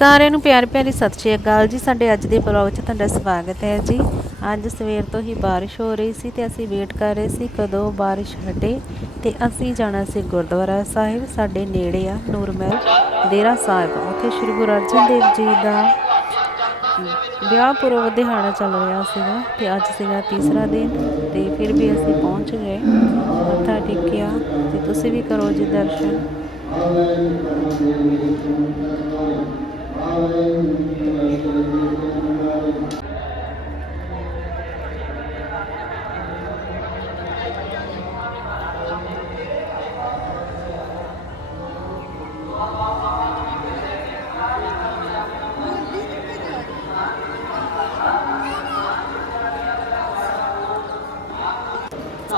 ਸਾਰਿਆਂ ਨੂੰ ਪਿਆਰ ਪਿਆਰੀ ਸਤਿ ਸ਼੍ਰੀ ਅਕਾਲ ਜੀ। ਸਾਡੇ ਅੱਜ ਦੇ ਬਲੌਗ 'ਚ ਤੁਹਾਡਾ ਸਵਾਗਤ ਹੈ ਜੀ। ਅੱਜ ਸਵੇਰ ਤੋਂ ਹੀ ਬਾਰਿਸ਼ ਹੋ ਰਹੀ ਸੀ ਤੇ ਅਸੀਂ ਵੇਟ ਕਰ ਰਹੇ ਸੀ ਕਦੋਂ ਬਾਰਿਸ਼ ਹਟੇ ਤੇ ਅਸੀਂ ਜਾਣਾ ਸੀ ਗੁਰਦੁਆਰਾ ਸਾਹਿਬ। ਸਾਡੇ ਨੇੜੇ ਆ ਨੂਰਮਹਿਲ ਡੇਰਾ ਸਾਹਿਬ। ਉੱਥੇ ਸ੍ਰੀ ਗੁਰੂ ਅਰਜਨ ਦੇਵ ਜੀ ਦਾ ਵਿਆਹ ਪੁਰਬ ਦਿਹਾੜਾ ਚੱਲ ਰਿਹਾ ਸੀਗਾ ਤੇ ਅੱਜ ਸੀਗਾ ਤੀਸਰਾ ਦਿਨ ਤੇ ਫਿਰ ਵੀ ਅਸੀਂ ਪਹੁੰਚ ਗਏ। ਮੱਥਾ ਟੇਕਿਆ ਤੇ ਤੁਸੀਂ ਵੀ ਕਰੋ ਜੀ ਦਰਸ਼ਨ।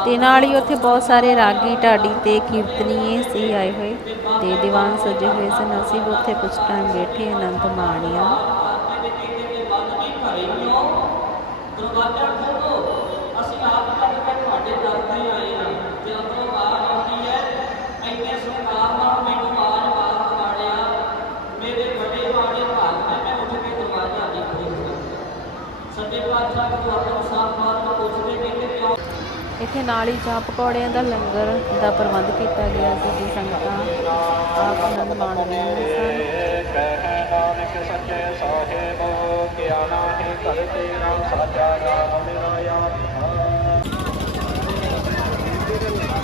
ਤੇ ਨਾਲ ਹੀ ਉੱਥੇ ਬਹੁਤ ਸਾਰੇ ਰਾਗੀ, ਢਾਡੀ ਤੇ ਕੀਰਤਨੀਏ ਸੀ ਆਏ ਹੋਏ ਤੇ ਦੀਵਾਨ ਸਜੇ ਹੋਏ ਸਨ। ਅਸੀਂ ਵੀ ਉੱਥੇ ਕੁਝ ਟਾਈਮ ਬੈਠੇ ਆਨੰਦ ਮਾਣਿਆ। ਇੱਥੇ ਨਾਲ ਹੀ ਚਾਹ ਪਕੌੜਿਆਂ ਦਾ ਲੰਗਰ ਦਾ ਪ੍ਰਬੰਧ ਕੀਤਾ ਗਿਆ ਸੀ ਜੀ ਸੰਗਤਾਂ ਆਪ ਆਨੰਦ ਮਾਣ ਰਹੀਆਂ ਸਨ।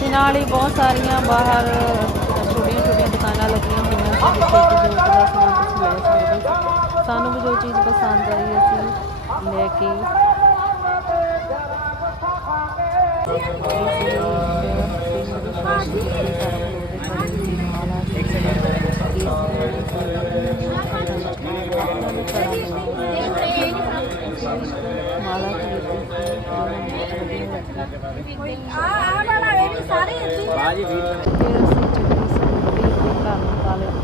ਤੇ ਨਾਲ ਹੀ ਬਹੁਤ ਸਾਰੀਆਂ ਬਾਹਰ ਛੋਟੀਆਂ ਛੋਟੀਆਂ ਦੁਕਾਨਾਂ ਲੱਗੀਆਂ ਹੋਈਆਂ ਸੀ, ਜਿੱਥੇ ਕਿ ਦਾ ਸਮਾਨ ਤੁਸੀਂ ਲੈ ਸਕਦੇ ਸੀ ਸਾਨੂੰ ਵੀ ਜੋ ਚੀਜ਼ ਪਸੰਦ ਆਈ, ਅਸੀਂ ਲੈ ਕੇ ਮਾਲਾ ਖਰੀਦੀ ਆ ਆ ਵਾਲਾ ਇਹ ਵੀ ਸਾਰੇ ਇੱਥੇ ਹੀ ਆ। ਫਿਰ ਅਸੀਂ ਚੱਲੀ ਸੀ ਵੀ ਆਪਣੇ ਘਰ ਨੂੰ ਕਾਲੇ ਤੇ